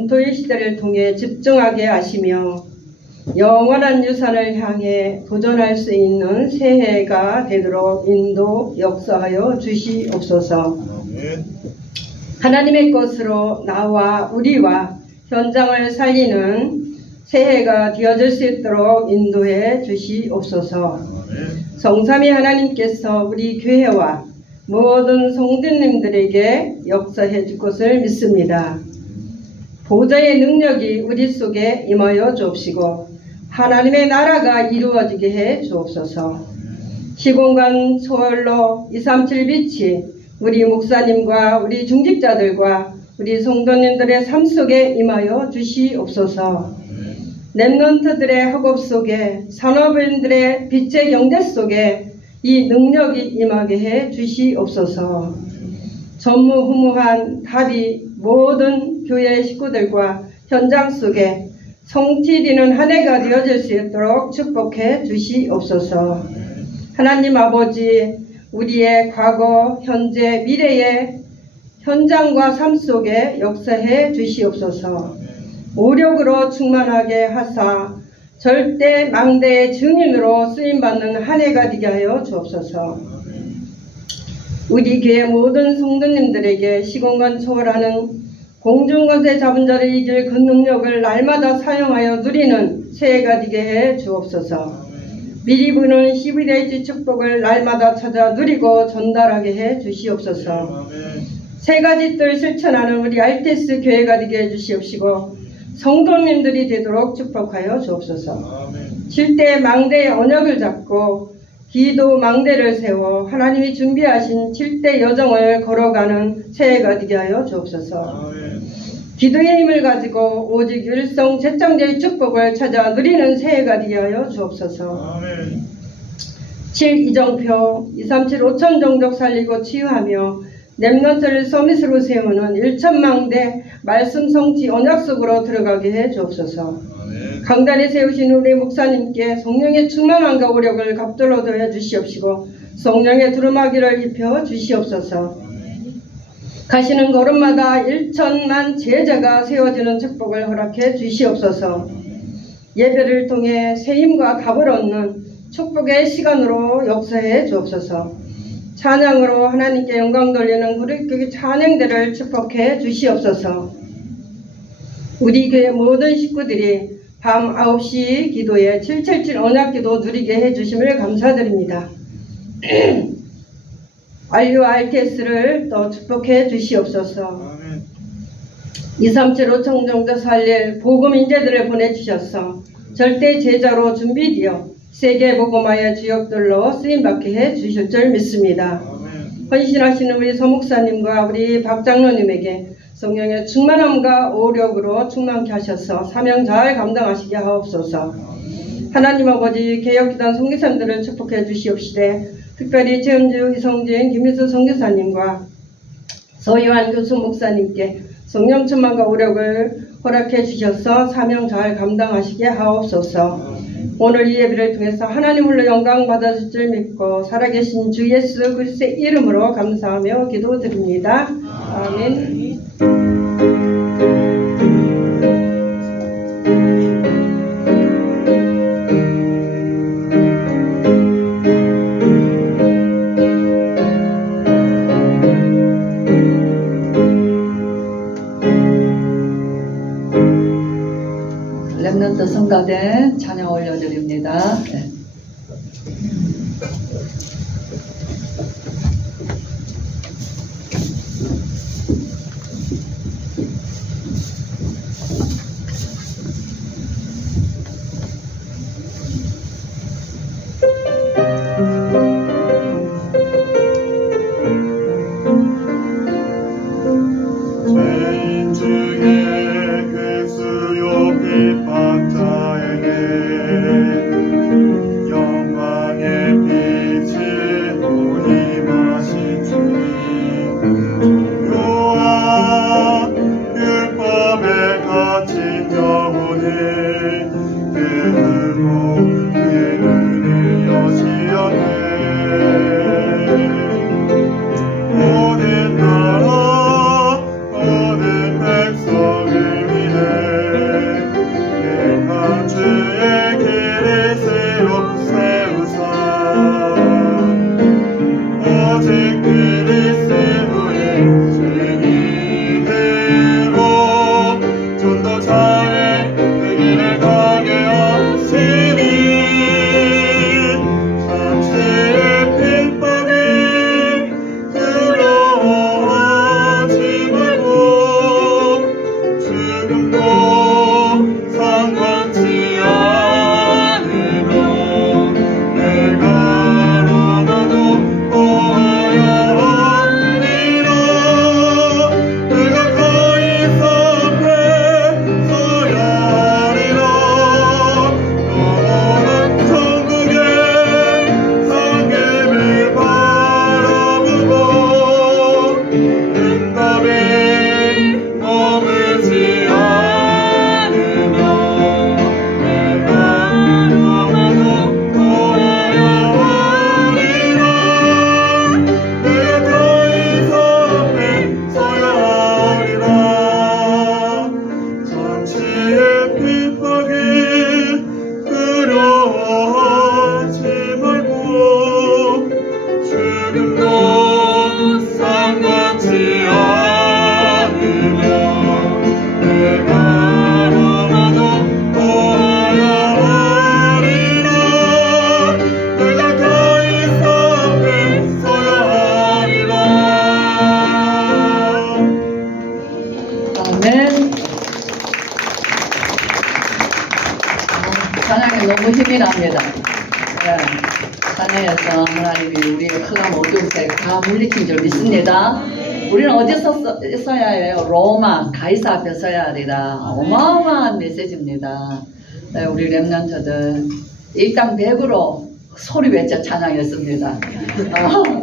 검토의 시대를 통해 집중하게 하시며 영원한 유산을 향해 도전할 수 있는 새해가 되도록 인도 역사하여 주시옵소서. 하나님의 것으로 나와 우리와 현장을 살리는 새해가 되어질 수 있도록 인도해 주시옵소서. 성삼위 하나님께서 우리 교회와 모든 성도님들에게 역사해 줄 것을 믿습니다. 보좌의 능력이 우리 속에 임하여 주옵시고 하나님의 나라가 이루어지게 해 주옵소서. 시공간 초월로 237 빛이 우리 목사님과 우리 중직자들과 우리 성도님들의 삶 속에 임하여 주시옵소서. 랩런트들의 학업 속에 산업인들의 빛의 경제 속에 이 능력이 임하게 해 주시옵소서. 전무후무한 답이 모든 교회 식구들과 현장 속에 성취되는 한 해가 되어질 수 있도록 축복해 주시옵소서. 하나님 아버지, 우리의 과거, 현재, 미래의 현장과 삶 속에 역사해 주시옵소서. 오력으로 충만하게 하사 절대 망대의 증인으로 쓰임받는 한 해가 되게 하여 주옵소서. 우리 교회 모든 성도님들에게 시공간 초월하는 공중권세 잡은 자를 이길 그 능력을 날마다 사용하여 누리는 새해가 되게 해 주옵소서. 미리 부는 12대지 축복을 날마다 찾아 누리고 전달하게 해 주시옵소서. 세 가지 뜰 실천하는 우리 RTS 교회가 되게 해 주시옵시고 성도님들이 되도록 축복하여 주옵소서. 7대 망대의 언약을 잡고 기도 망대를 세워 하나님이 준비하신 7대 여정을 걸어가는 새해가 되게 하여 주옵소서. 기도의 힘을 가지고 오직 일성 제창제의 축복을 찾아 누리는 새해가 되게 하여 주옵소서. 7 이정표 237 5천 종족 살리고 치유하며 랩런트를 서밋으로 세우는 1천망대 말씀 성취 언약 속으로 들어가게 해 주옵소서. 강단에 세우신 우리 목사님께 성령의 충만함과 오력을 갑절로 더해 주시옵시고 성령의 두루마기를 입혀 주시옵소서. 가시는 걸음마다 1천만 제자가 세워지는 축복을 허락해 주시옵소서. 예배를 통해 새 힘과 답을 얻는 축복의 시간으로 역사해 주옵소서. 찬양으로 하나님께 영광 돌리는 구릿교회 찬양들을 축복해 주시옵소서. 우리 교회 모든 식구들이 밤 9시 기도에 777 언약기도 누리게 해주심을 감사드립니다. RURTS를 또 축복해 주시옵소서. 237 5천 정도 살릴 복음 인재들을 보내주셔서 절대 제자로 준비되어 세계 복음화의 주역들로 쓰임받게 해 주실 줄 믿습니다. 헌신하시는 우리 서목사님과 우리 박장로님에게 성령의 충만함과 오력으로 충만케 하셔서 사명 잘 감당하시게 하옵소서. 하나님 아버지, 개혁기단 선교사님들을 축복해 주시옵시되 특별히 최은주, 이성진, 김일수 선교사님과 서유한 교수 목사님께 성령 충만과 오력을 허락해 주셔서 사명 잘 감당하시게 하옵소서. 오늘 이 예배를 통해서 하나님으로 영광 받아줄 줄 믿고 살아계신 주 예수 그리스도의 이름으로 감사하며 기도드립니다. 아멘. 랩런트 성가대 찬양 올려드립니다. 네. 죄인 중에 그 수요 빛박자에게 죽음도 상관치 않으며 내가 로마도 보아야 하리라. 내가 거의 앞에 서야 하리라. 영원한 천국의 상계를 바라보고 응답이 머물지 않으며 내가 로마도 보아야 하리라. 내가 거의 앞에 서야 하리라. 잔치의 핍박이 두려워하지 말고 죽음도 상관치 않으며 내가 로마도 보아야 하리라. 내가 거의 앞에 서야 하리라. 아멘. 찬양이 너무 힘이 납니다. 네, 찬양에서 하나님이 우리의 흑암 어두운색 다 물리친 줄 믿습니다. 우리는 어디서 써야 해요? 로마, 가이사 앞에 서야 하리라. 어마어마한 메시지입니다. 네, 우리 렘넌트들 일당 100으로 소리 외쳐 찬양했습니다.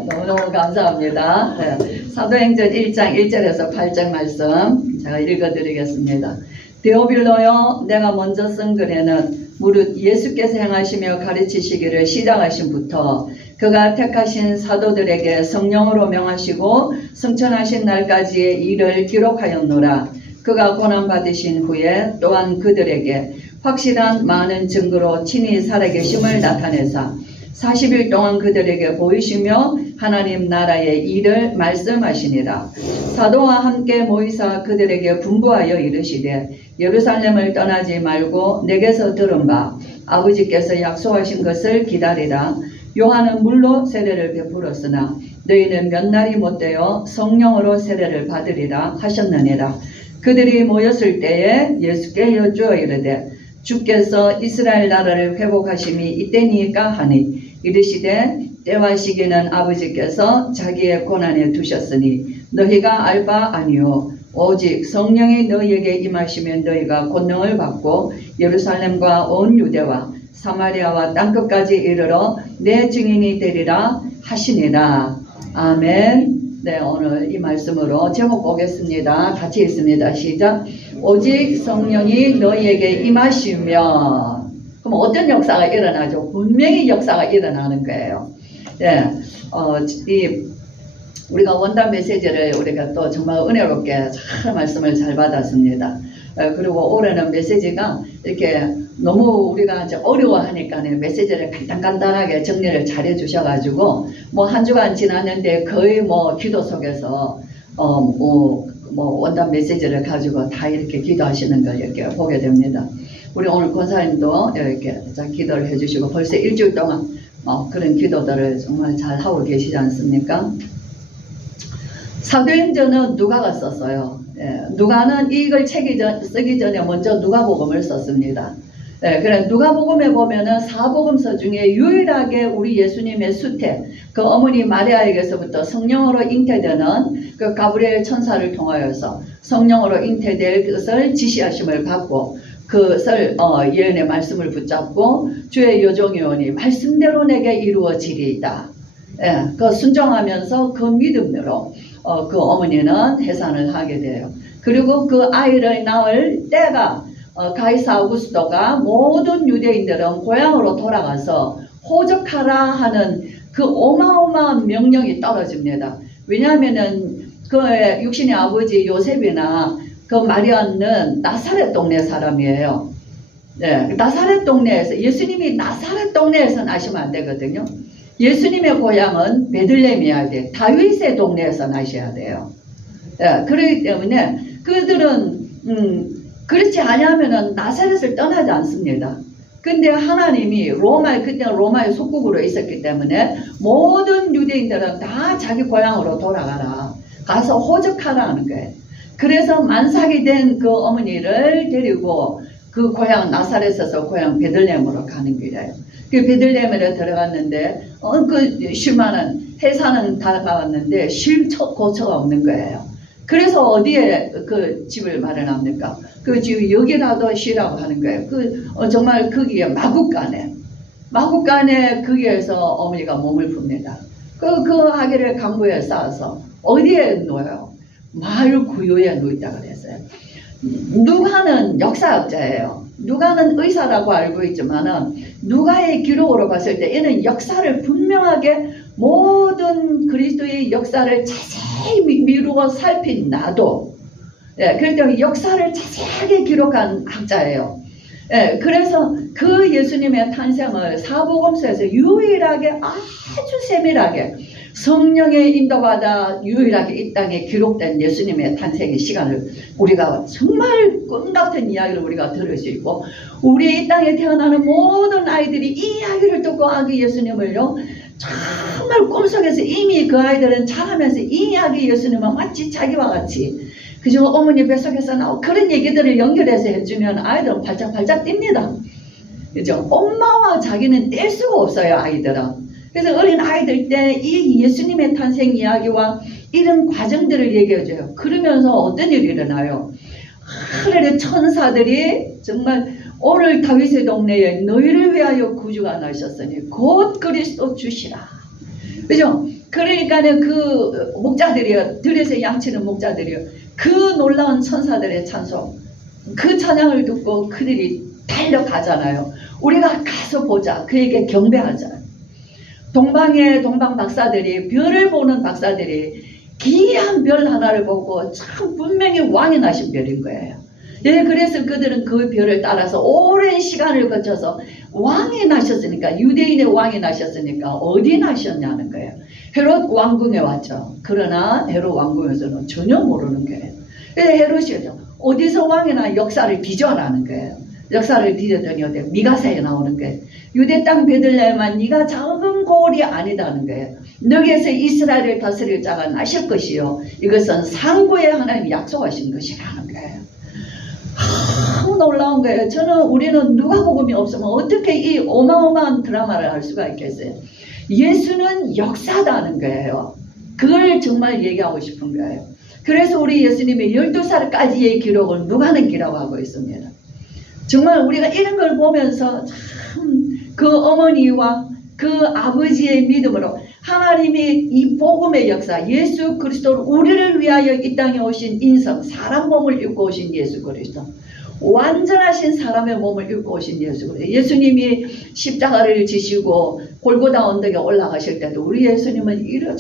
너무너무 감사합니다. 네, 사도행전 1장 1절에서 8절 말씀 제가 읽어드리겠습니다. 데오빌로여, 내가 먼저 쓴 글에는 무릇 예수께서 행하시며 가르치시기를 시작하신부터 그가 택하신 사도들에게 성령으로 명하시고 승천하신 날까지의 일을 기록하였노라. 그가 고난받으신 후에 또한 그들에게 확실한 많은 증거로 친히 살아계심을 나타내사 40일 동안 그들에게 보이시며 하나님 나라의 일을 말씀하시니라. 사도와 함께 모이사 그들에게 분부하여 이르시되 예루살렘을 떠나지 말고 내게서 들은 바 아버지께서 약속하신 것을 기다리라. 요한은 물로 세례를 베풀었으나 너희는 몇 날이 못되어 성령으로 세례를 받으리라 하셨느니라. 그들이 모였을 때에 예수께 여쭈어 이르되 주께서 이스라엘 나라를 회복하심이 이때니까 하니 이르시되 때와 시기는 아버지께서 자기의 권한에 두셨으니 너희가 알 바 아니오. 오직 성령이 너희에게 임하시면 너희가 권능을 받고 예루살렘과 온 유대와 사마리아와 땅끝까지 이르러 내 증인이 되리라 하시니라. 아멘. 네, 오늘 이 말씀으로 제목 보겠습니다. 같이 읽습니다. 시작. 오직 성령이 너희에게 임하시면, 그럼 어떤 역사가 일어나죠? 분명히 역사가 일어나는 거예요. 네, 우리가 원단 메시지를 우리가 또 정말 은혜롭게 잘 말씀을 잘 받았습니다. 그리고 올해는 메시지가 이렇게 너무 우리가 이제 어려워하니까 메시지를 간단간단하게 정리를 잘 해주셔가지고 뭐 한 주간 지났는데 거의 뭐 기도 속에서 원단 메시지를 가지고 다 이렇게 기도하시는 걸 이렇게 보게 됩니다. 우리 오늘 권사님도 이렇게 기도를 해주시고 벌써 일주일 동안 그런 기도들을 정말 잘 하고 계시지 않습니까? 사도행전은 누가가 썼어요. 누가는 이걸 쓰기 전에 먼저 누가복음을 썼습니다. 그래 누가복음에 보면은 사복음서 중에 유일하게 우리 예수님의 수태, 그 어머니 마리아에게서부터 성령으로 잉태되는 그 가브리엘 천사를 통하여서 성령으로 잉태될 것을 지시하심을 받고 그것을 예언의 말씀을 붙잡고 주의 여종이오니 말씀대로 내게 이루어지리이다. 그 순종하면서 그 믿음으로 그 어머니는 해산을 하게 돼요. 그리고 그 아이를 낳을 때가 가이사 아우구스토가 모든 유대인들은 고향으로 돌아가서 호적하라 하는 그 어마어마한 명령이 떨어집니다. 왜냐하면은 그의 육신의 아버지 요셉이나 그 마리아는 나사렛 동네 사람이에요. 네, 나사렛 동네에서 예수님이 나사렛 동네에서 나시면 안 되거든요. 예수님의 고향은 베들레헴이어야 돼. 다윗의 동네에서 나셔야 돼요. 네, 그렇기 때문에 그들은 그렇지 않으면은 나사렛을 떠나지 않습니다. 근데 하나님이 그때는 로마의 속국으로 있었기 때문에 모든 유대인들은 다 자기 고향으로 돌아가라. 가서 호적하라 하는 거예요. 그래서 만삭이 된 그 어머니를 데리고 그 고향 나사렛에서 고향 베들레헴으로 가는 길이에요. 그 베들레헴에 들어갔는데 그 쉴만한 회사는 다가왔는데 쉴 고처가 없는 거예요. 그래서 어디에 그 집을 마련합니까? 그 집 여기라도 쉬라고 하는 거예요. 정말 거기에 마국간에 거기에서 어머니가 몸을 풉니다. 그 아기를 강부에 쌓아서 어디에 놓여요? 마을 구유에 놓였다 그랬어요. 누가는 역사학자예요. 누가는 의사라고 알고 있지만은 누가의 기록으로 봤을 때 이는 역사를 분명하게 모든 그리스도의 역사를 자세히 미루고 살핀 나도, 그러니까 역사를 자세하게 기록한 학자예요. 그래서 그 예수님의 탄생을 사복음서에서 유일하게 아주 세밀하게 성령의 인도받아 유일하게 이 땅에 기록된 예수님의 탄생의 시간을 우리가 정말 꿈같은 이야기를 우리가 들을 수 있고, 우리 이 땅에 태어나는 모든 아이들이 이 이야기를 듣고 아기 예수님을요 정말 꿈속에서 이미 그 아이들은 자라면서 이 아기 예수님은 마치 자기와 같이 그저 어머니 뱃속에서 나온 그런 얘기들을 연결해서 해주면 아이들은 발짝발짝 뜁니다. 그죠? 엄마와 자기는 뗄 수가 없어요, 아이들은. 그래서 어린 아이들 때 이 예수님의 탄생 이야기와 이런 과정들을 얘기해줘요. 그러면서 어떤 일이 일어나요? 하늘의 천사들이 정말 오늘 다윗의 동네에 너희를 위하여 구주가 나셨으니 곧 그리스도 주시라. 그죠? 그러니까는 그 목자들이요, 들에서 양치는 목자들이요, 그 놀라운 천사들의 찬송, 그 찬양을 듣고 그들이 달려가잖아요. 우리가 가서 보자, 그에게 경배하자. 동방의 동방 박사들이, 별을 보는 박사들이 기이한 별 하나를 보고 참 분명히 왕이 나신 별인 거예요. 그래서 그들은 그 별을 따라서 오랜 시간을 거쳐서 왕이 나셨으니까, 유대인의 왕이 나셨으니까 어디 나셨냐는 거예요. 헤롯 왕궁에 왔죠. 그러나 헤롯 왕궁에서는 전혀 모르는 거예요. 그래서 헤롯이죠, 어디서 왕이나 역사를 뒤져라는 거예요. 역사를 뒤졌더니 어디 미가사에 나오는 거예요. 유대 땅 베들레헴만 네가 작은 고을이 아니다는 거예요. 너희에서 이스라엘을 다스릴 자가 나실 것이요, 이것은 상고의 하나님이 약속하신 것이라는 거예요. 너무 놀라운 거예요. 우리는 누가복음이 없으면 어떻게 이 어마어마한 드라마를 할 수가 있겠어요. 예수는 역사다는 거예요. 그걸 정말 얘기하고 싶은 거예요. 그래서 우리 예수님의 12살까지의 기록을 누가는 기록하고 있습니다. 정말 우리가 이런 걸 보면서 참 그 어머니와 그 아버지의 믿음으로 하나님이 이 복음의 역사, 예수 그리스도를 우리를 위하여 이 땅에 오신 인성, 사람 몸을 입고 오신 예수 그리스도, 완전하신 사람의 몸을 입고 오신 예수 그리스도. 예수님이 십자가를 지시고 골고다 언덕에 올라가실 때도 우리 예수님은 이런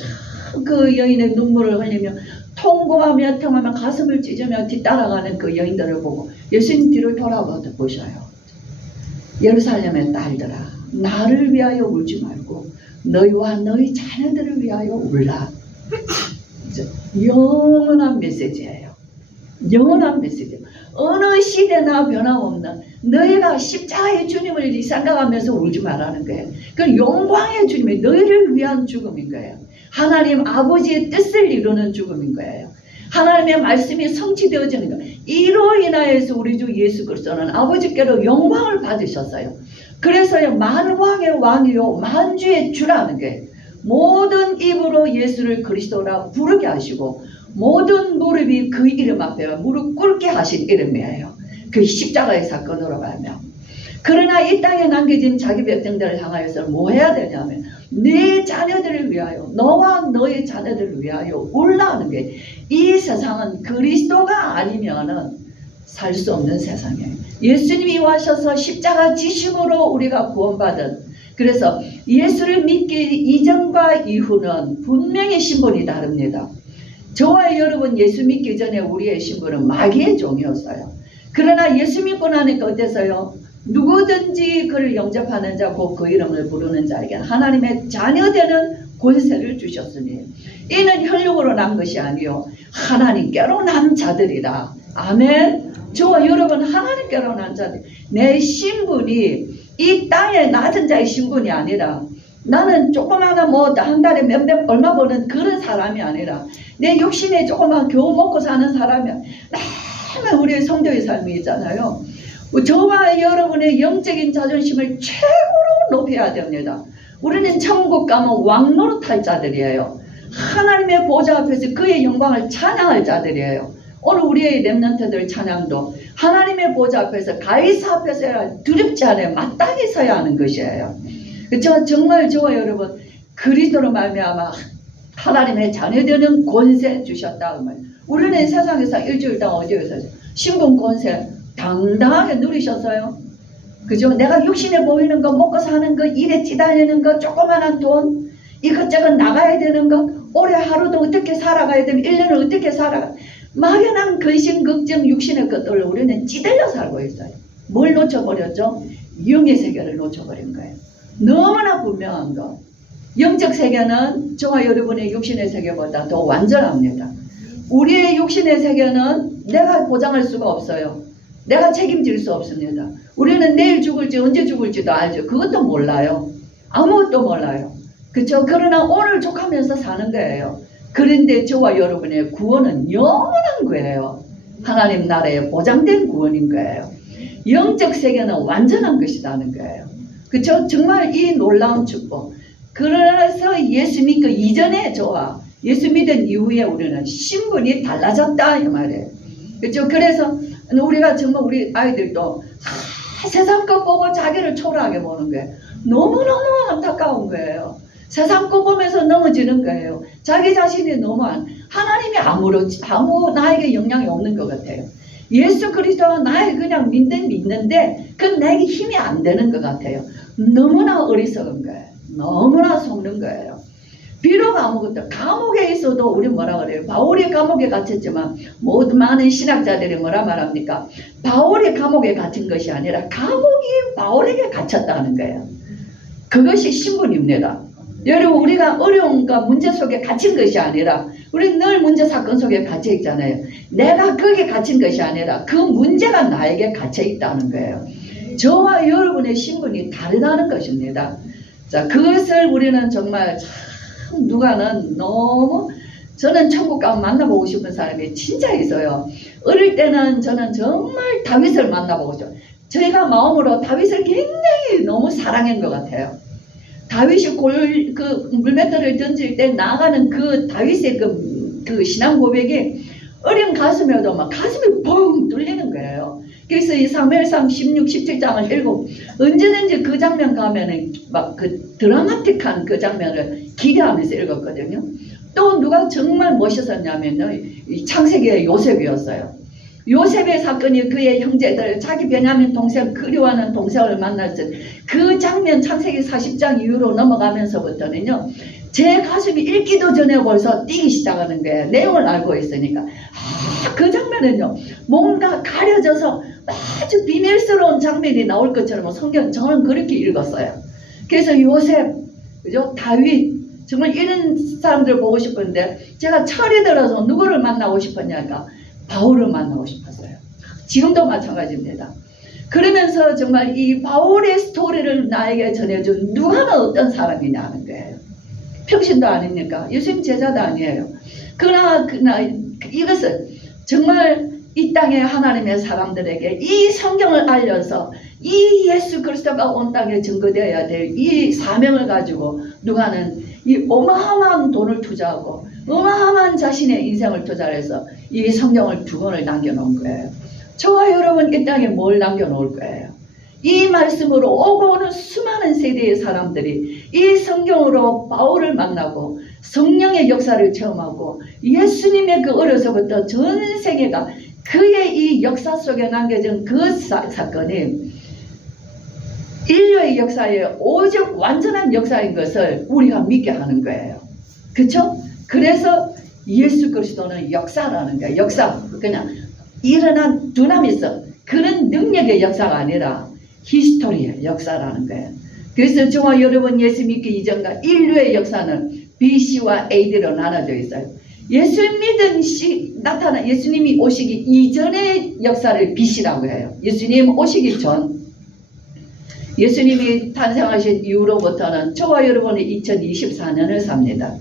그 여인의 눈물을 흘리며 통곡하며 통하며 가슴을 찢으며 뒤따라가는 그 여인들을 보고 예수님 뒤를 돌아보셔요. 예루살렘의 딸들아, 나를 위하여 울지 말고 너희와 너희 자녀들을 위하여 울라. 영원한 메시지예요. 영원한 메시지. 어느 시대나 변함없는, 너희가 십자가의 주님을 생각하면서 울지 말라는 거예요. 그건 영광의 주님이 너희를 위한 죽음인 거예요. 하나님 아버지의 뜻을 이루는 죽음인 거예요. 하나님의 말씀이 성취되어지는 거예요. 이로 인하여서 우리 주 예수 그리스도는 아버지께로 영광을 받으셨어요. 그래서요, 만왕의 왕이요 만주의 주라는 게, 모든 입으로 예수를 그리스도라 부르게 하시고 모든 무릎이 그 이름 앞에 무릎 꿇게 하신 이름이에요. 그 십자가의 사건으로 가면. 그러나 이 땅에 남겨진 자기 백성들을 향하여서 뭐 해야 되냐면 네 자녀들을 위하여, 너와 너의 자녀들을 위하여 울라는 게, 이 세상은 그리스도가 아니면은 살 수 없는 세상이에요. 예수님이 와셔서 십자가 지심으로 우리가 구원받은, 그래서 예수를 믿기 이전과 이후는 분명히 신분이 다릅니다. 저와 여러분 예수 믿기 전에 우리의 신분은 마귀의 종이었어요. 그러나 예수 믿고 나니까 어땠어요? 누구든지 그를 영접하는 자, 곧 그 이름을 부르는 자에게 하나님의 자녀되는 권세를 주셨으니 이는 혈육으로 난 것이 아니요 하나님께로 난 자들이라. 아멘. 저와 여러분 하나님께로 난 자들. 내 신분이 이 땅의 낮은 자의 신분이 아니라 나는 조그마한 뭐 한 달에 몇몇 얼마 버는 그런 사람이 아니라 내 욕심에 조그만 겨우 먹고 사는 사람이 너무 우리의 성도의 삶이 있잖아요. 저와 여러분의 영적인 자존심을 최고로 높여야 됩니다. 우리는 천국 가면 왕노릇할 자들이에요. 하나님의 보좌 앞에서 그의 영광을 찬양할 자들이에요. 오늘 우리의 렘넌트들 찬양도 하나님의 보좌 앞에서 가이사 앞에서 두렵지 않아요. 마땅히 서야 하는 것이에요. 그렇죠? 정말 저와 여러분 그리스도로 말미암아 하나님의 자녀되는 권세 주셨다. 우리는 세상에서 일주일당 어디에서 신분 권세 당당하게 누리셨어요. 그죠? 내가 육신에 보이는 거, 먹고 사는 거, 일에 찌달리는 거, 조그만한 돈, 이것저것 나가야 되는 거, 올해 하루도 어떻게 살아가야 되면 1년을 어떻게 살아가. 막연한 근심, 걱정, 육신의 것들로 우리는 찌들려 살고 있어요. 뭘 놓쳐버렸죠? 영의 세계를 놓쳐버린 거예요. 너무나 분명한 거. 영적 세계는 저와 여러분의 육신의 세계보다 더 완전합니다. 우리의 육신의 세계는 내가 보장할 수가 없어요. 내가 책임질 수 없습니다. 우리는 내일 죽을지 언제 죽을지도 알죠. 그것도 몰라요. 아무것도 몰라요. 그렇죠? 그러나 오늘 족하면서 사는 거예요. 그런데 저와 여러분의 구원은 영원한 거예요. 하나님 나라에 보장된 구원인 거예요. 영적 세계는 완전한 것이라는 거예요. 그렇죠? 정말 이 놀라운 축복. 그래서 예수 믿고 이전에 저와 예수 믿은 이후에 우리는 신분이 달라졌다 이 말이에요. 그렇죠? 그래서 우리가 정말 우리 아이들도 세상 것 보고 자기를 초라하게 보는 거예요. 너무너무 안타까운 거예요. 세상 것 보면서 넘어지는 거예요. 자기 자신이 너무 하나님이 아무 나에게 영향이 없는 것 같아요. 예수 그리스도가 나에게 그냥 믿는데 그건 나에게 힘이 안 되는 것 같아요. 너무나 어리석은 거예요. 너무나 속는 거예요. 비록 아무것도 감옥에 있어도 우리 뭐라 그래요? 바울이 감옥에 갇혔지만 모든 많은 신학자들이 뭐라 말합니까? 바울이 감옥에 갇힌 것이 아니라 감옥이 바울에게 갇혔다는 거예요. 그것이 신분입니다. 여러분 우리가 어려움과 문제 속에 갇힌 것이 아니라 우리는 늘 문제 사건 속에 갇혀 있잖아요. 내가 거기에 갇힌 것이 아니라 그 문제가 나에게 갇혀 있다는 거예요. 저와 여러분의 신분이 다르다는 것입니다. 자, 그것을 우리는 정말 참 누가는 너무 저는 천국 가면 만나보고 싶은 사람이 진짜 있어요. 어릴 때는 저는 정말 다윗을 만나보고 싶어요. 저희가 마음으로 다윗을 굉장히 너무 사랑한 것 같아요. 다윗이 그 물맷돌을 던질 때 나가는 그 다윗의 그 신앙 고백이 어린 가슴에도 막 가슴이 뻥 뚫리는 거예요. 그래서 이 사무엘상 16, 17장을 읽고 언제든지 그 장면 가면은 막 그 드라마틱한 그 장면을 기대하면서 읽었거든요. 또 누가 정말 멋있었냐면은 이 창세기의 요셉이었어요. 요셉의 사건이 그의 형제들, 자기 베냐민 동생, 그리워하는 동생을 만났을 그 장면 창세기 40장 이후로 넘어가면서부터는요. 제 가슴이 읽기도 전에 벌써 뛰기 시작하는 거예요. 내용을 알고 있으니까. 그 장면은요. 뭔가 가려져서 아주 비밀스러운 장면이 나올 것처럼 성경 저는 그렇게 읽었어요. 그래서 요셉, 그죠? 다윗, 정말 이런 사람들 보고 싶은데 제가 철이 들어서 누구를 만나고 싶었냐니까 바울을 만나고 싶었어요. 지금도 마찬가지입니다. 그러면서 정말 이 바울의 스토리를 나에게 전해준 누가는 어떤 사람이냐 하는 거예요. 평신도 아닙니까? 예수님 제자도 아니에요. 그러나 이것은 정말 이 땅의 하나님의 사람들에게 이 성경을 알려서 이 예수 그리스도가 온 땅에 증거되어야 될 이 사명을 가지고 누가는 이 어마어마한 돈을 투자하고 어마어마한 자신의 인생을 투자해서 이 성경을 2권을 남겨놓은 거예요. 저와 여러분 이 땅에 뭘 남겨놓을 거예요? 이 말씀으로 오고 오는 수많은 세대의 사람들이 이 성경으로 바울을 만나고 성령의 역사를 체험하고 예수님의 그 어려서부터 전 세계가 그의 이 역사 속에 남겨진 그 사건이 인류의 역사에 오직 완전한 역사인 것을 우리가 믿게 하는 거예요. 그렇죠? 그래서 예수 그리스도는 역사라는 거예요. 역사, 그냥 일어난 두나미성 그런 능력의 역사가 아니라 히스토리의 역사라는 거예요. 그래서 저와 여러분 예수 믿기 이전과 인류의 역사는 BC와 AD로 나눠져 있어요. 예수 믿은 예수님이 오시기 이전의 역사를 BC라고 해요. 예수님 오시기 전. 예수님이 탄생하신 이후로부터는 저와 여러분이 2024년을 삽니다.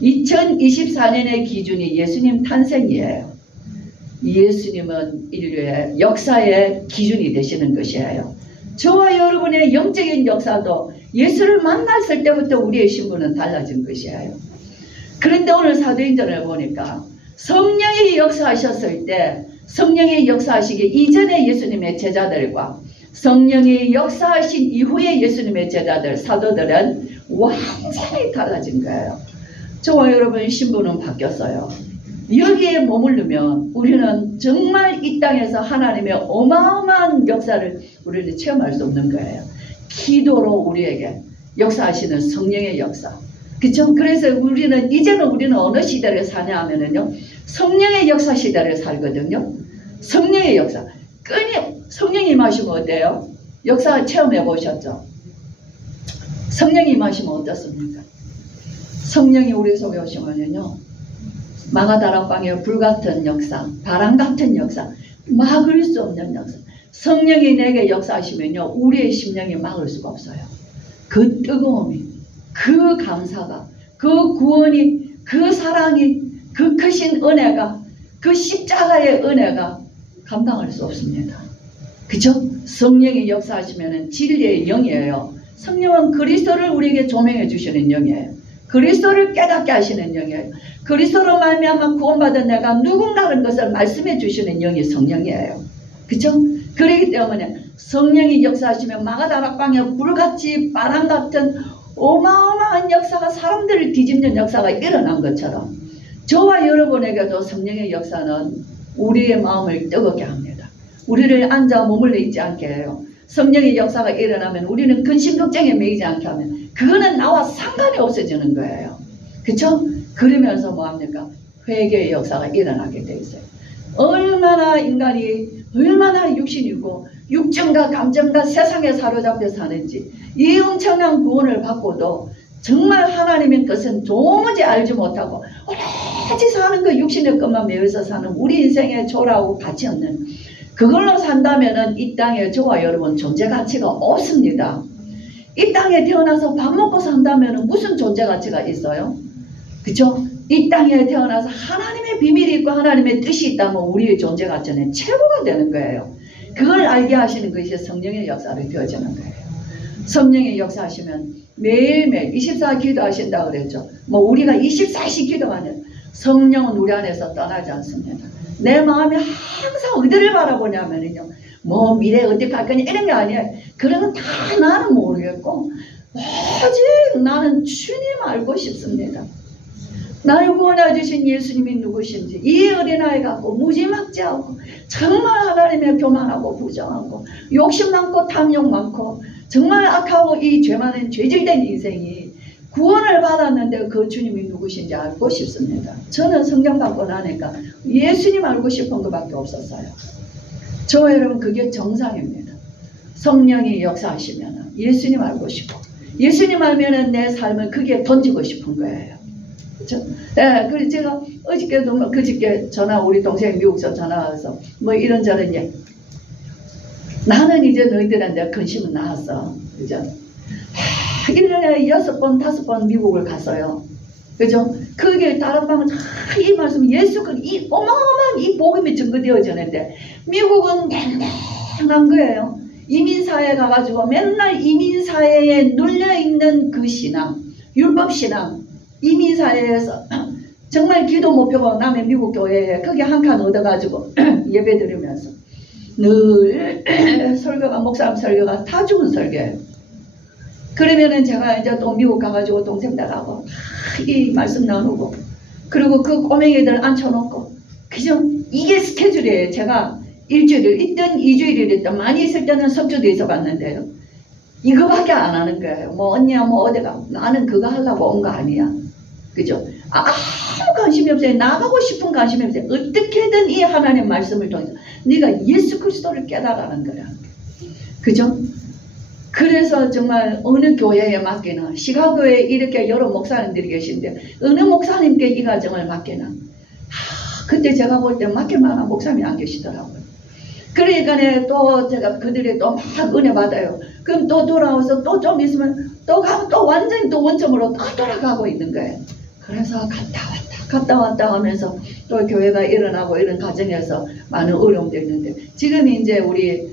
2024년의 기준이 예수님 탄생이에요. 예수님은 인류의 역사의 기준이 되시는 것이에요. 저와 여러분의 영적인 역사도 예수를 만났을 때부터 우리의 신분은 달라진 것이에요. 그런데 오늘 사도행전을 보니까 성령이 역사하셨을 때, 성령이 역사하시기 이전에 예수님의 제자들과 성령이 역사하신 이후에 예수님의 제자들, 사도들은 완전히 달라진 거예요. 저와 여러분의 신분은 바뀌었어요. 여기에 머무르면 우리는 정말 이 땅에서 하나님의 어마어마한 역사를 우리는 체험할 수 없는 거예요. 기도로 우리에게 역사하시는 성령의 역사. 그쵸? 그래서 이제는 우리는 어느 시대를 사냐 하면은요, 성령의 역사 시대를 살거든요. 성령의 역사. 성령이 임하시면 어때요? 역사 체험해 보셨죠? 성령이 임하시면 어떻습니까? 성령이 우리 속에 오시면요, 마가다락방의 불같은 역사, 바람 같은 역사, 막을 수 없는 역사. 성령이 내게 역사하시면요, 우리의 심령이 막을 수가 없어요. 그 뜨거움이, 그 감사가, 그 구원이, 그 사랑이, 그 크신 은혜가, 그 십자가의 은혜가 감당할 수 없습니다. 그죠? 성령이 역사하시면 진리의 영이에요. 성령은 그리스도를 우리에게 조명해 주시는 영이에요. 그리스도를 깨닫게 하시는 영이에요. 그리스도로 말미암아 구원받은 내가 누군가라는 것을 말씀해 주시는 영이 성령이에요. 그죠? 그렇기 때문에 성령이 역사하시면 마가다락방에 불같이 바람 같은 어마어마한 역사가, 사람들을 뒤집는 역사가 일어난 것처럼 저와 여러분에게도 성령의 역사는 우리의 마음을 뜨겁게 합니다. 우리를 앉아 머물러 있지 않게 해요. 성령의 역사가 일어나면 우리는 근심걱정에 매이지 않게 하면 그거는 나와 상관이 없어지는 거예요. 그쵸? 그러면서 뭐합니까? 회개의 역사가 일어나게 돼 있어요. 얼마나 인간이 얼마나 육신이고 육정과 감정과 세상에 사로잡혀 사는지, 이 엄청난 구원을 받고도 정말 하나님의 것은 도무지 알지 못하고 오로지 사는 그 육신의 것만 매여서 사는 우리 인생의 초라하고 가치 없는, 그걸로 산다면은 이 땅에 저와 여러분 존재 가치가 없습니다. 이 땅에 태어나서 밥 먹고 산다면은 무슨 존재 가치가 있어요? 그쵸? 이 땅에 태어나서 하나님의 비밀이 있고 하나님의 뜻이 있다면 우리의 존재 가치는 최고가 되는 거예요. 그걸 알게 하시는 것이 성령의 역사를 되어지는 거예요. 성령의 역사하시면 매일매일 24 기도하신다고 그랬죠. 뭐 우리가 24시 기도하는, 성령은 우리 안에서 떠나지 않습니다. 내 마음이 항상 어디를 바라보냐면요, 뭐 미래에 어떻게 할 거냐 이런 게 아니에요. 그런 건 다 나는 모르겠고 오직 나는 주님 알고 싶습니다. 나를 구원해 주신 예수님이 누구신지, 이 어린아이 같고 무지막지하고 정말 하나님의 교만하고 부정하고 욕심 많고 탐욕 많고 정말 악하고 이 죄 많은 죄질된 인생이 구원을 받았는데 그 주님이 누구신지 알고 싶습니다. 저는 성경 받고 나니까 예수님 알고 싶은 것밖에 없었어요. 저와 여러분 그게 정상입니다. 성령이 역사하시면 예수님 알고 싶고, 예수님 알면 내 삶을 그게 던지고 싶은 거예요. 그렇죠? 예, 그래서 제가 어저께도 그저께 우리 동생 미국에서 전화 와서 뭐 이런저런 얘기. 나는 이제 너희들한테 근심은 나왔어. 그죠? 1년에 6번, 5번 미국을 갔어요. 그죠? 그게 다른 방은 다 이 말씀, 예수가 이 어마어마한 이 복음이 증거되어지는데 미국은 맹맹한 거예요. 이민사회에 가가지고 맨날 이민사회에 눌려있는 그 신앙, 율법신앙, 이민사회에서 정말 기도 목표가 남의 미국 교회에 거기 한 칸 얻어가지고 예배 드리면서 늘 설교가, 목사님 설교가 다 죽은 설교예요. 그러면은 제가 이제 또 미국 가가지고 동생들하고 이 말씀 나누고, 그리고 그 꼬맹이들 앉혀놓고, 그죠? 이게 스케줄이에요. 제가 일주일을 있든 2주일을 있든 많이 있을 때는 석주도 있어봤는데요. 이거밖에 안 하는 거예요. 뭐 언니야 뭐 어디가, 나는 그거 하려고 온 거 아니야. 그죠? 아무 관심이 없어요. 나가고 싶은 관심이 없어요. 어떻게든 이 하나님 말씀을 통해서 네가 예수 그리스도를 깨달아라는 거야. 그죠? 그래서 정말 어느 교회에 맡기나, 시카고에 이렇게 여러 목사님들이 계신데 어느 목사님께 이 가정을 맡기나, 그때 제가 볼 때 맡길 만한 목사님이 안 계시더라고요. 그러니까 또 제가 그들이 또 막 은혜 받아요. 그럼 또 돌아와서 또 좀 있으면 또 가면 또 완전히 또 원점으로 또 돌아가고 있는 거예요. 그래서 갔다 왔다 하면서 또 교회가 일어나고 이런 과정에서 많은 어려움도 있는데, 지금 이제 우리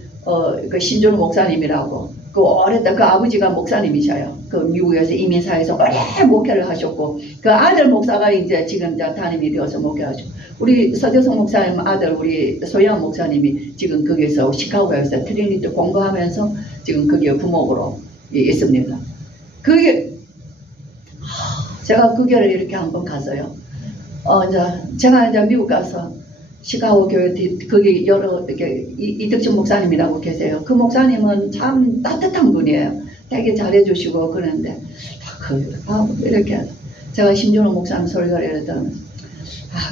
그 신준호 목사님이라고 그 오랫동안 그 아버지가 목사님이셔요. 그 미국에서 이민사에서 오래 목회를 하셨고, 그 아들 목사가 이제 지금 담임이 되어서 목회하죠. 우리 서재성 목사님 아들 우리 소양 목사님이 지금 거기서 시카고에서 트리니티 공부하면서 지금 거기에 부목으로 있습니다. 그게 제가 그 교회를 이렇게 한번 가서요. 제가 이제 미국 가서 시카고 교회 거기 여러 이렇게 이득준 목사님이라고 계세요. 그 목사님은 참 따뜻한 분이에요. 되게 잘해주시고 그러는데 이렇게 제가 신준호 목사님 설교를 들으면서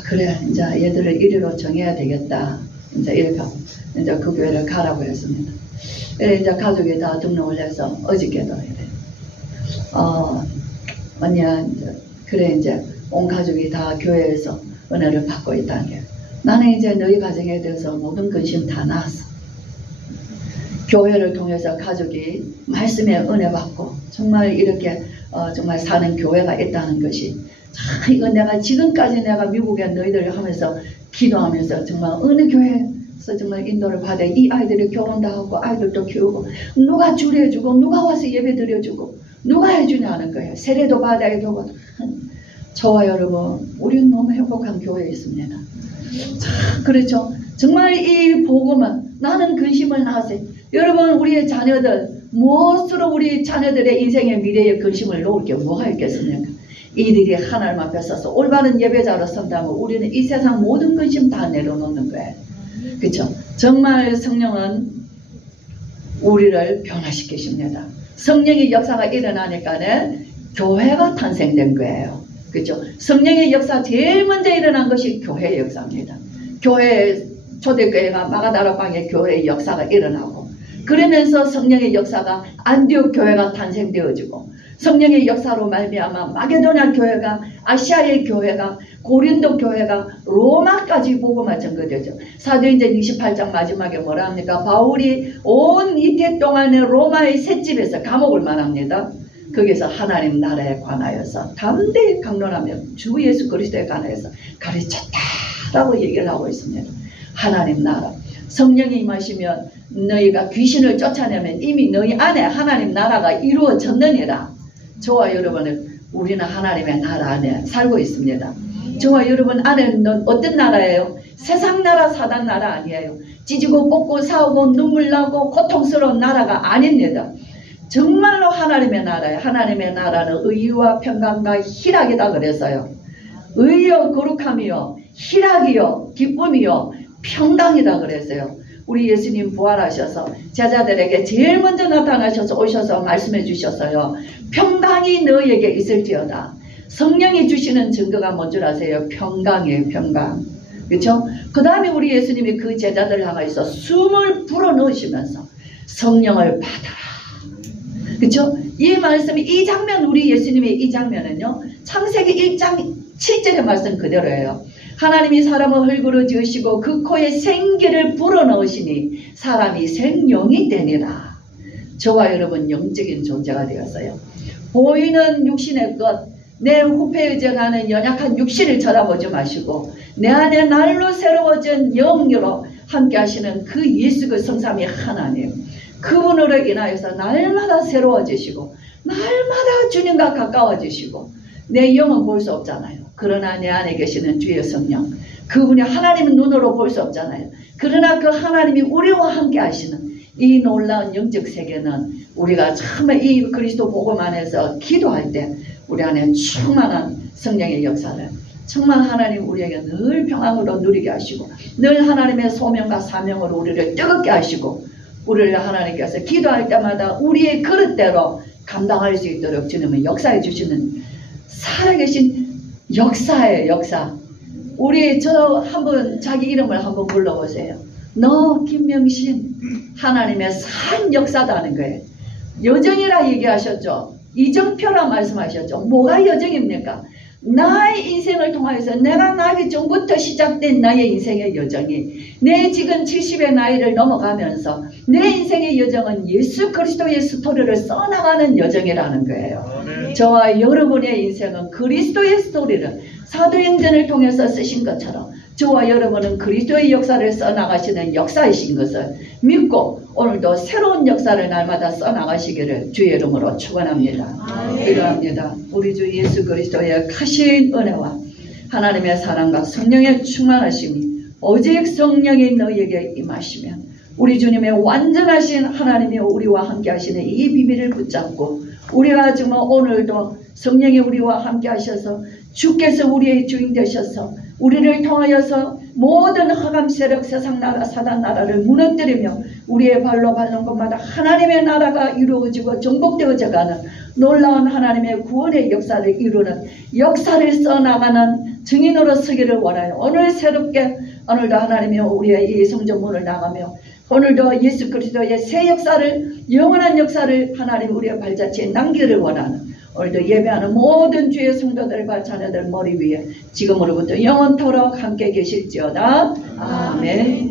그래 이제 얘들을 이리로 정해야 되겠다. 이제 이렇게 하고 이제 그 교회를 가라고 했습니다. 이제 가족이 다 등록을 해서 어저께도 언니야 이제 그래 이제 온 가족이 다 교회에서 은혜를 받고 있다는 게, 나는 이제 너희 가정에 대해서 모든 근심 다 나았어. 교회를 통해서 가족이 말씀에 은혜 받고 정말 이렇게 정말 사는 교회가 있다는 것이, 이거 내가 지금까지 내가 미국에 너희들 하면서 기도하면서 정말 어느 교회에서 정말 인도를 받아 이 아이들이 결혼도 하고 아이들도 키우고 누가 주례해주고 누가 와서 예배 드려주고 누가 해주냐는 거예요. 세례도 받아야 되고. 저와 여러분, 우리는 너무 행복한 교회에 있습니다. 참 그렇죠. 정말 이 복음은 나는 근심을 나세요. 여러분, 우리의 자녀들 무엇으로 우리 자녀들의 인생의 미래에 근심을 놓을 게 뭐가 있겠습니까? 이들이 하나님 앞에 서서 올바른 예배자로 선다면 우리는 이 세상 모든 근심 다 내려놓는 거예요. 그렇죠? 정말 성령은 우리를 변화시키십니다. 성령의 역사가 일어나니까는 교회가 탄생된 거예요. 그렇죠? 성령의 역사 제일 먼저 일어난 것이 교회의 역사입니다. 교회 초대교회가 마가다락방에 교회의 역사가 일어나고, 그러면서 성령의 역사가 안디옥 교회가 탄생되어지고, 성령의 역사로 말미암아 마게도냐 교회가, 아시아의 교회가, 고린도 교회가, 로마까지 복음화 전거되죠. 사도행전 28장 마지막에 뭐라 합니까? 바울이 온 이태 동안에 로마의 셋집에서 감옥을 말합니다. 거기서 하나님 나라에 관하여서 담대히 강론하며 주 예수 그리스도에 관하여서 가르쳤다라고 얘기를 하고 있습니다. 하나님 나라, 성령이 임하시면 너희가 귀신을 쫓아내면 이미 너희 안에 하나님 나라가 이루어졌느니라. 저와 여러분은 우리는 하나님의 나라 안에 살고 있습니다. 저와 여러분 안에는 어떤 나라예요? 세상 나라, 사단 나라 아니에요. 찢고 뽑고 싸우고 눈물 나고 고통스러운 나라가 아닙니다. 정말로 하나님의 나라예요. 하나님의 나라는 의와 평강과 희락이다 그랬어요. 의요 거룩함이요 희락이요 기쁨이요 평강이다 그랬어요. 우리 예수님 부활하셔서 제자들에게 제일 먼저 나타나셔서 오셔서 말씀해 주셨어요. 평강이 너희에게 있을지어다. 성령이 주시는 증거가 뭔 줄 아세요? 평강이에요. 평강. 그렇죠? 그 다음에 우리 예수님이 그 제자들을 향해서 숨을 불어넣으시면서 성령을 받아라. 그렇죠? 이 말씀이, 이 장면, 우리 예수님의 이 장면은요, 창세기 1장 7절의 말씀 그대로예요. 하나님이 사람을 흙으로 지으시고 그 코에 생기를 불어넣으시니 사람이 생명이 되니라. 저와 여러분 영적인 존재가 되었어요. 보이는 육신의 것, 내 후패에 의존하는 연약한 육신을 쳐다보지 마시고 내 안에 날로 새로워진 영으로 함께 하시는 그 예수 그 성삼위 하나님, 그분으로 인하여서 날마다 새로워지시고 날마다 주님과 가까워지시고, 내 영은 볼 수 없잖아요. 그러나 내 안에 계시는 주의 성령, 그분이 하나님의 눈으로 볼 수 없잖아요. 그러나 그 하나님이 우리와 함께 하시는 이 놀라운 영적 세계는 우리가 정말 이 그리스도 복음 안에서 기도할 때 우리 안에 충만한 성령의 역사를, 정말 하나님 우리에게 늘 평안으로 누리게 하시고 늘 하나님의 소명과 사명으로 우리를 뜨겁게 하시고, 우리를 하나님께서 기도할 때마다 우리의 그릇대로 감당할 수 있도록 주님은 역사해 주시는 살아계신 역사예요. 역사. 우리 저 한번 자기 이름을 한번 불러보세요. 너 김명신, 하나님의 산 역사다는 거예요. 여정이라 얘기하셨죠. 이정표라 말씀하셨죠. 뭐가 여정입니까? 나의 인생을 통하여서 내가 나기 전부터 시작된 나의 인생의 여정이 내 지금 70의 나이를 넘어가면서 내 인생의 여정은 예수 그리스도의 스토리를 써나가는 여정이라는 거예요. 저와 여러분의 인생은 그리스도의 스토리를 사도행전을 통해서 쓰신 것처럼 저와 여러분은 그리스도의 역사를 써나가시는 역사이신 것을 믿고 오늘도 새로운 역사를 날마다 써나가시기를 주의 이름으로 축원합니다. 기도합니다. 우리 주 예수 그리스도의 크신 은혜와 하나님의 사랑과 성령의 충만하심이 오직 성령이 너희에게 임하시면 우리 주님의 완전하신 하나님이 우리와 함께 하시는 이 비밀을 붙잡고 우리가 정말 오늘도 성령이 우리와 함께 하셔서 주께서 우리의 주인 되셔서 우리를 통하여서 모든 흑암 세력 세상 나라 사단 나라를 무너뜨리며 우리의 발로 밟는 곳마다 하나님의 나라가 이루어지고 정복되어져 가는 놀라운 하나님의 구원의 역사를 이루는 역사를 써나가는 증인으로 서기를 원하여 오늘 새롭게 오늘도 하나님이 우리의 이 성전문을 나가며 오늘도 예수 그리스도의 새 역사를 영원한 역사를 하나님 우리의 발자취에 남기를 원하는 오늘도 예배하는 모든 주의 성도들과 자녀들 머리 위에 지금으로부터 영원토록 함께 계실지어다. 아멘.